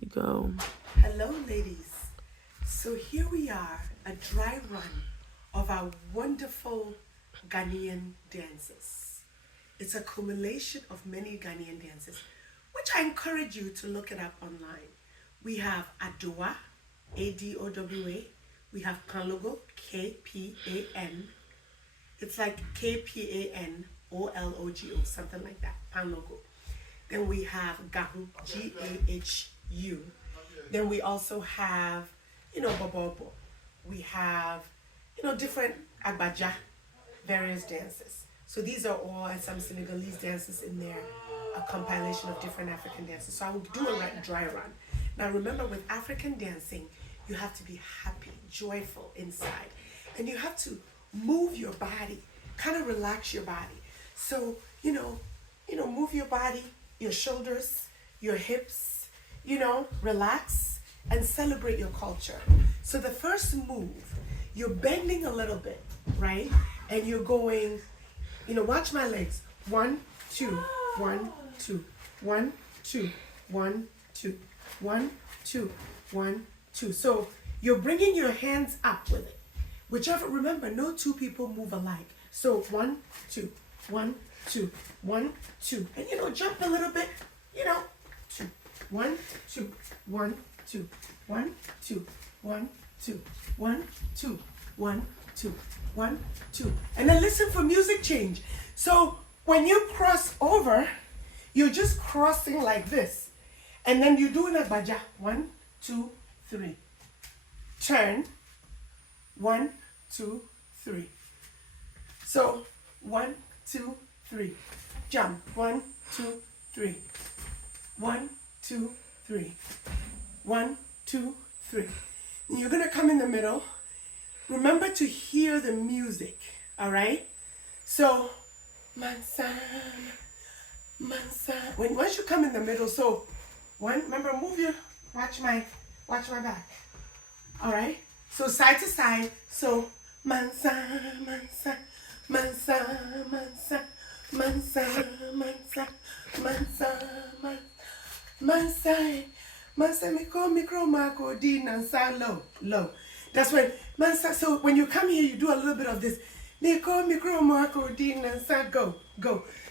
You go. Hello, ladies. So here we are, a dry run of our wonderful Ghanaian dances. It's a accumulation of many Ghanaian dances, which I encourage you to look it up online. We have Adowa, Adowa. We have Kanlogo, Kpan. It's like Kpanologo, something like that. Panlogo. Then we have Gahu, Gahu. Then we also have, Bobobo. We have, different Agbaja, various dances. So these are all, and some Senegalese dances in there, a compilation of different African dances. So I will do a dry run. Now remember, with African dancing, you have to be happy, joyful inside. And you have to move your body, kind of relax your body. So, move your body, your shoulders, your hips, relax and celebrate your culture. So the first move, you're bending a little bit, right? And you're going, watch my legs. 1, 2, 1, 2, 1, 2, 1, 2, 1, 2, 1, 2. So you're bringing your hands up with it. Whichever, remember, no two people move alike. So 1, 2, 1, 2, 1, 2. And jump a little bit, 2, 1, 2, 1, 2, 1, 2, 1, 2, 1, 2, 1, 2, 1, 2. And then listen for music change. So when you cross over, you're just crossing like this. And then you're doing a baja. 1, 2, 3. Turn. 1, 2, 3. So 1, 2, 3. Jump. 1, 2, 3. 1, 2, 3. 1, 2, 3. And you're gonna come in the middle. Remember to hear the music. All right. So mansa, mansa. Once you come in the middle, so remember, move your. Watch my back. All right. So side to side. So mansa, mansa, mansa, mansa, mansa, mansa, mansa, mansa, mansa, micro, marco, di, nansa, low. That's when mansa. So when you come here, you do a little bit of this. Micro, marco, di, nansa, go.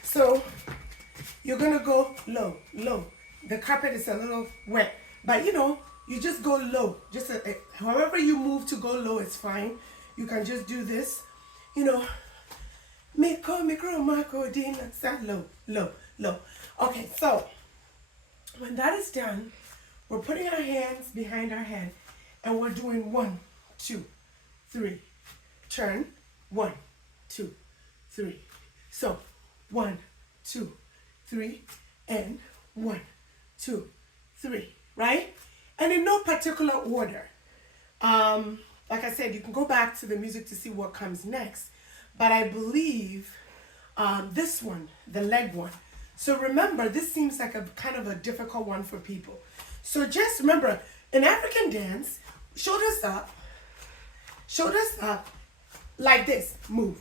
So you're gonna go low. The carpet is a little wet, but you just go low. Just however you move to go low is fine. You can just do this, micro, marco, dina, sa, low. Okay, so when that is done, we're putting our hands behind our head and we're doing 1, 2, 3. Turn. 1, 2, 3. So 1, 2, 3, and 1, 2, 3, right? And in no particular order. Like I said, you can go back to the music to see what comes next. But I believe this one, the leg one. So remember, this seems like a kind of a difficult one for people. So just remember, in African dance, shoulders up, like this, move.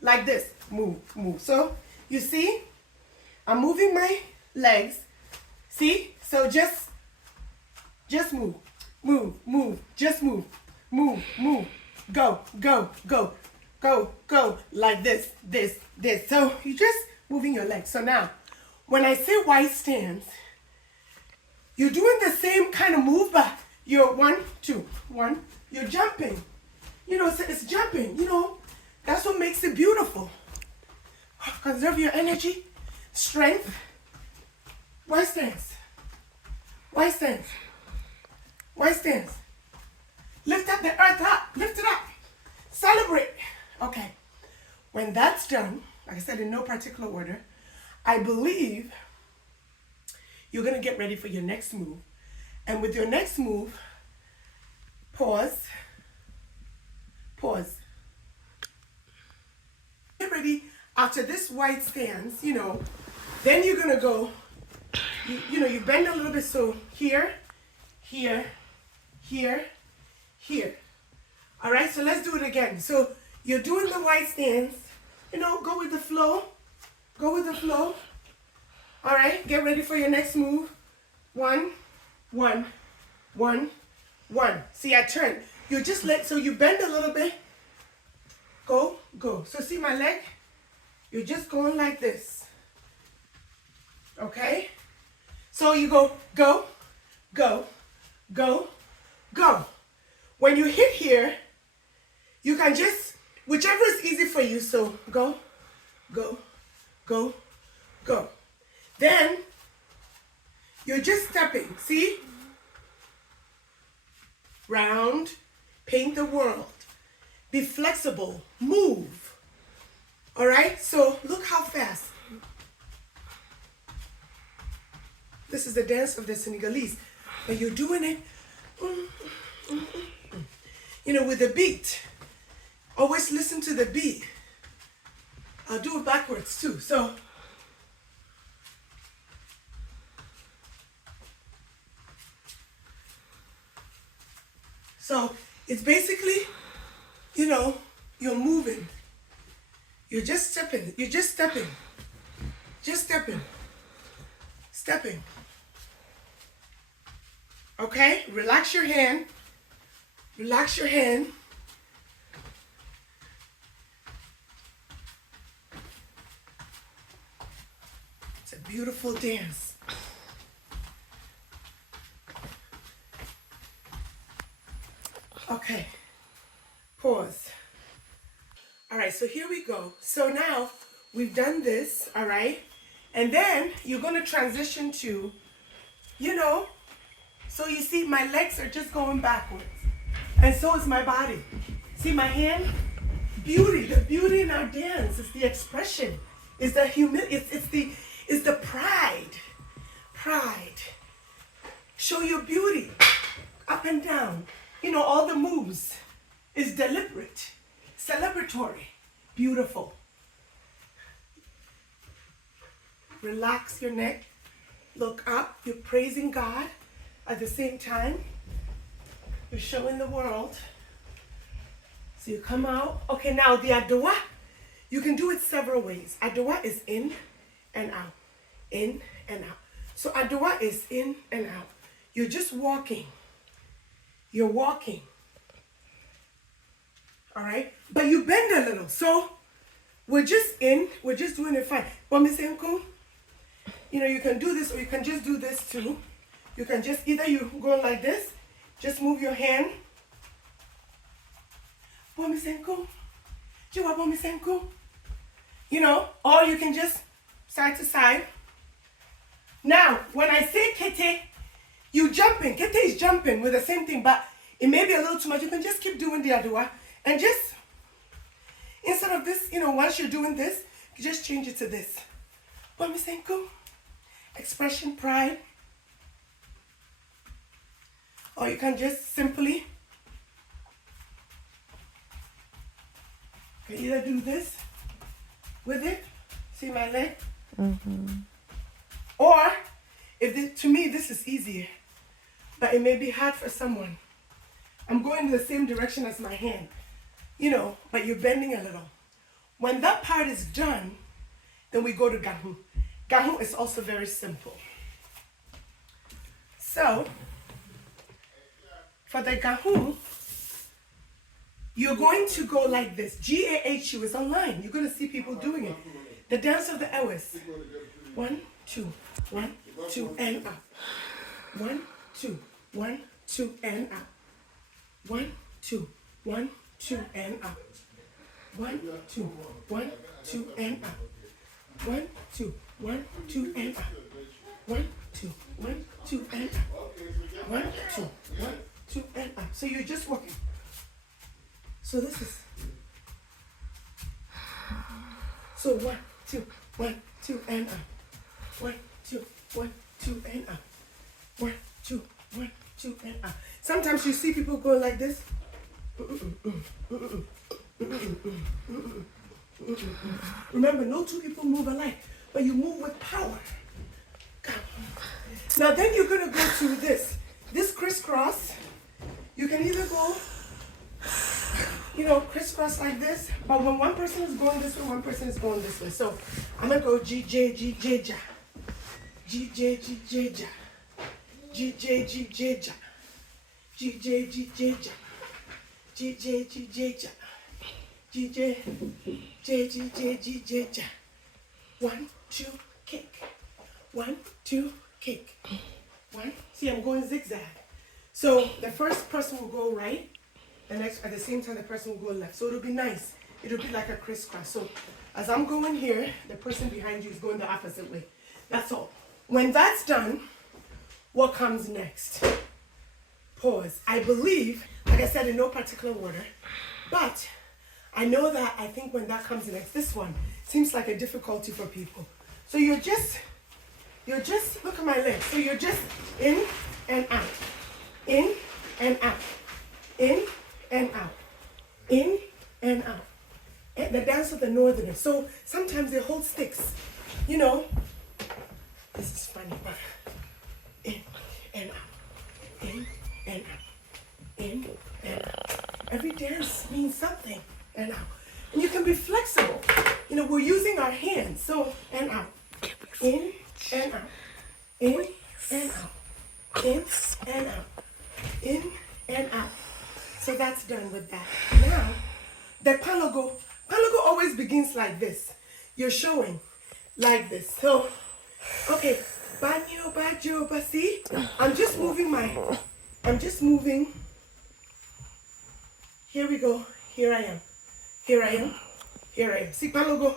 Like this, move. So you see, I'm moving my legs. See? So just move, just move, go, like this. So you just moving your legs. So now, when I say white stance, you're doing the same kind of move, but you're 1, 2, 1. You're jumping. It's jumping. That's what makes it beautiful. Conserve your energy, strength. White stance. Lift up the earth up. Lift it up. Celebrate. Okay. When that's done, like I said, in no particular order, I believe you're going to get ready for your next move. And with your next move, pause. Get ready. After this white stance, then you're going to go, you bend a little bit. So here. All right, so let's do it again. So you're doing the white stance. Go with the flow. All right, get ready for your next move. 1, 1, 1, 1. See, I turn. You just so you bend a little bit. Go, go. So see my leg? You're just going like this. Okay? So you go, go, go, go, go. When you hit here, you can just, whichever is easy for you. So go, go, go, go. Then you're just stepping. See? Round, paint the world. Be flexible, move. All right? So look how fast. This is the dance of the Senegalese. But you're doing it, you know, with the beat. Always listen to the beat. I'll do it backwards too. So it's basically, you know, you're moving. You're just stepping. You're just stepping. Just stepping. Stepping. Okay? Relax your hand. Relax your hand. It's a beautiful dance. Okay. Pause. All right, so here we go. So now we've done this, all right? And then you're going to transition to, you know, so you see my legs are just going backwards. And so is my body. See my hand? Beauty. The beauty in our dance is the expression. It's the it's the pride. Pride. Show your beauty. Up and down. You know, all the moves is deliberate, celebratory, beautiful. Relax your neck. Look up. You're praising God. At the same time, you're showing the world. So you come out. Okay, now the adowa, you can do it several ways. Adowa is in and out. In and out. So adowa is in and out. You're just walking. You're walking. All right? But you bend a little. So we're just in. We're just doing it fine. Wamisenko, you know, you can do this or you can just do this too. You can just, either you go like this, just move your hand. Wamisenko. Jiwa wamisenko. You know, or you can just side to side. Now, when I say kete, you jumping. Kete is jumping with the same thing, but it may be a little too much. You can just keep doing the adowa. And just, instead of this, you know, once you're doing this, you just change it to this. Wamisenko. Expression, pride. Or you can just simply, you can either do this with it. See my leg? Mm-hmm. Or, to me, this is easier. But it may be hard for someone. I'm going in the same direction as my hand. You know, but you're bending a little. When that part is done, then we go to gahu. Gahu is also very simple. So, for the gahu, you're going to go like this. Gahu is online. You're going to see people doing it. The dance of the Ewes. 1, 2, 1, 2, and up. 1, 2, 1, 2, and up. 1, 2, 1, 2, and up. 1, 2, 1, 2, and up. 1, 2, 1, 2, and up. 1, 2, 1, 2, and up. 1, 2, 1, 2, and up. So you're just walking. So this is. So 1, 2, 1, 2, and up. 1, 2, 1, 2, and up. 1, 2, 1, 2, and up. Sometimes you see people go like this. Remember, no two people move alike, but you move with power. Now then you're going to go to this. This crisscross, you can either go, you know, crisscross like this, but when one person is going this way, one person is going this way. So I'm going to go G, J, G, J, J. G, J, G, J, J. GJ, GJ, ja. GJ, GJ, ja. GJ, GJ, ja. GJ, GJ, GJ, ja. 1, 2, kick. 1, 2, kick. 1. See, I'm going zigzag. So the first person will go right, the next at the same time the person will go left. So it'll be nice. It'll be like a crisscross. So as I'm going here, the person behind you is going the opposite way. That's all. When that's done, what comes next? Pause. I believe, like I said, in no particular order, but I know that I think when that comes next, this one seems like a difficulty for people. So you're just, look at my legs. So you're just in and out, in and out, in and out, in and out. And the dance of the Northerners. So sometimes they hold sticks, you know. This is funny, but in and out, in and out, in and out. Every dance means something, and out. And you can be flexible. You know, we're using our hands, so and out, in and out, in and out, in and out, in and out. So that's done with that. Now, the palogo always begins like this. You're showing like this. So, okay, banyo, bajo, basi. I'm just moving. Here we go. Here I am. Here I am. Here I am. See, palogo,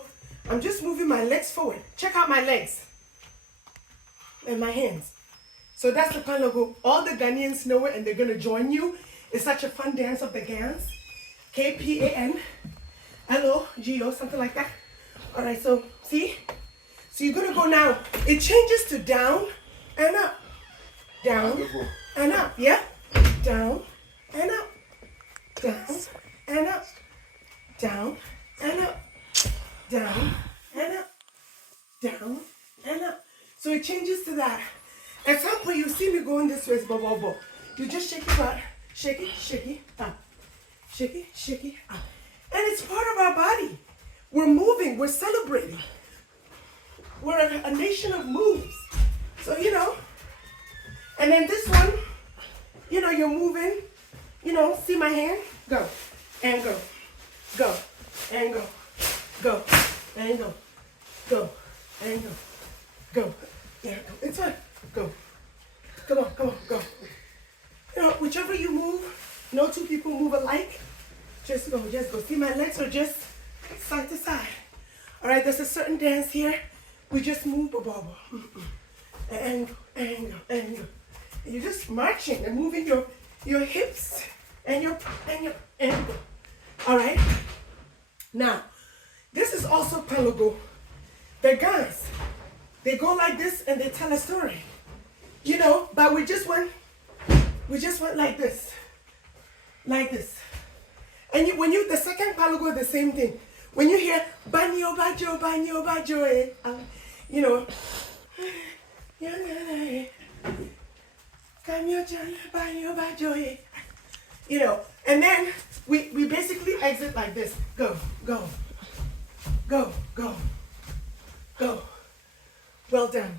I'm just moving my legs forward. Check out my legs and my hands. So that's the palogo. All the Ghanaians know it and they're going to join you. It's such a fun dance of the Gans. KPAN. LOGO, something like that. All right, so see? So you're gonna go now. It changes to down and up. Down and up, yeah? Down and up. Down and up. Down and up. Down and up. Down and up. So it changes to that. At some point you see me going this way, bo. You just shake your butt. Shake it, up. Shake it, up. And it's part of our body. We're moving, we're celebrating. We're a nation of moves. So, you know, and then this one, you know, you're moving, you know, see my hand? Go, and go, go, and go, go, and go, go, and go, go, yeah, go. It's fine, go. Come on, go. You know, whichever you move, no two people move alike. Just go. See, my legs are just side to side. All right, there's a certain dance here. We just move, bubble. And go. You're just marching and moving your hips and your. All right. Now, this is also palogo. The guys, they go like this and they tell a story. You know, but we just went like this. And the second palogo, the same thing. When you hear banyo bajo, you know, you know, and then we basically exit like this. Go. Well done.